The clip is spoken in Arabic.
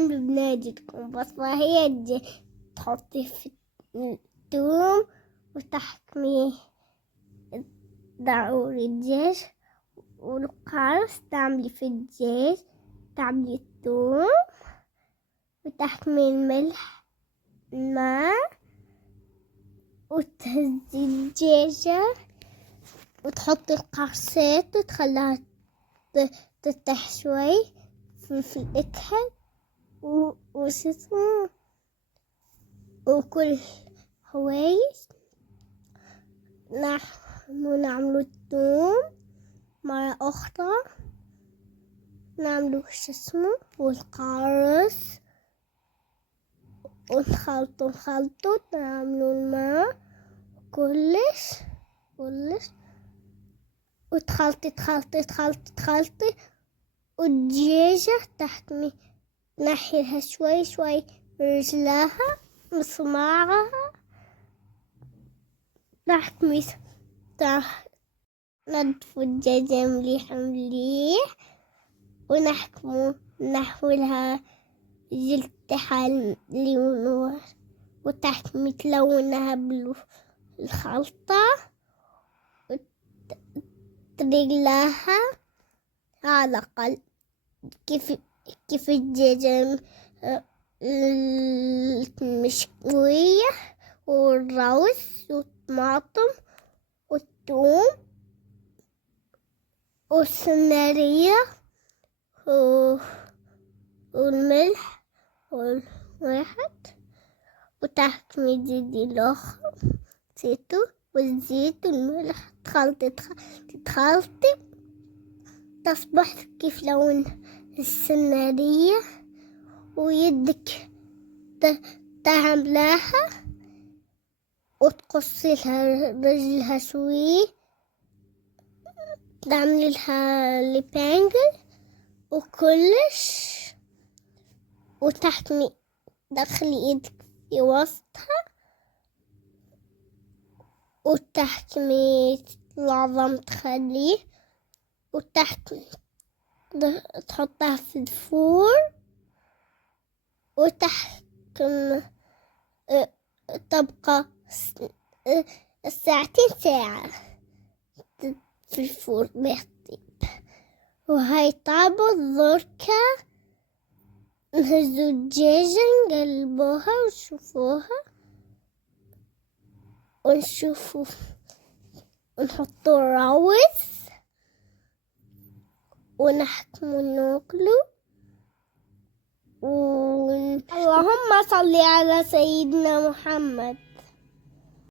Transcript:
جنب بناديكم، بس هي تحطي في الثوم وتحكمي ضروري الدجاج والقرص، تعملي في الدجاج، تعملي الثوم وتحكمي الملح الماء وتهزي الدجاجة وتحطي القرصات وتخليها تفتح شوي في الأكل وشسمه وكل هوايش. نحن نعملوا الثوم مرة أخرى، نعملوا شسمه والقرص ونخلطوا نعملوا الماء كلش وتخلطي والدجاجة تحكمي نحيها شوي رجلها مسمارها، تحكمي نضفوا الدجاجة مليح ونحولها جلد تاعها اللي وتحكمي تلونها بالخلطة وترجلها على الأقل كيف الدجاجة المشوية والروز والطماطم والثوم والسنارية والملح والواحد وتحكمي دي الآخر زيتو والزيت والملح تخلطي تصبح كيف لون السنارية، ويدك تعملها وتقصي لها رجلها شوي، تعملي لها لبانجل وكلش وتحكمي دخلي ايدك في وسطها وتحكمي العظم تخليه وتحكمي تحطها في الفور وتحكم تبقى ساعة في الفور بيطيب. وهاي طابوا الذركة، نهزوا الدجاجة نقلبوها ونشوفوا ونحطوا الروز ونحكموا ناكلوا اللهم صل على سيدنا محمد.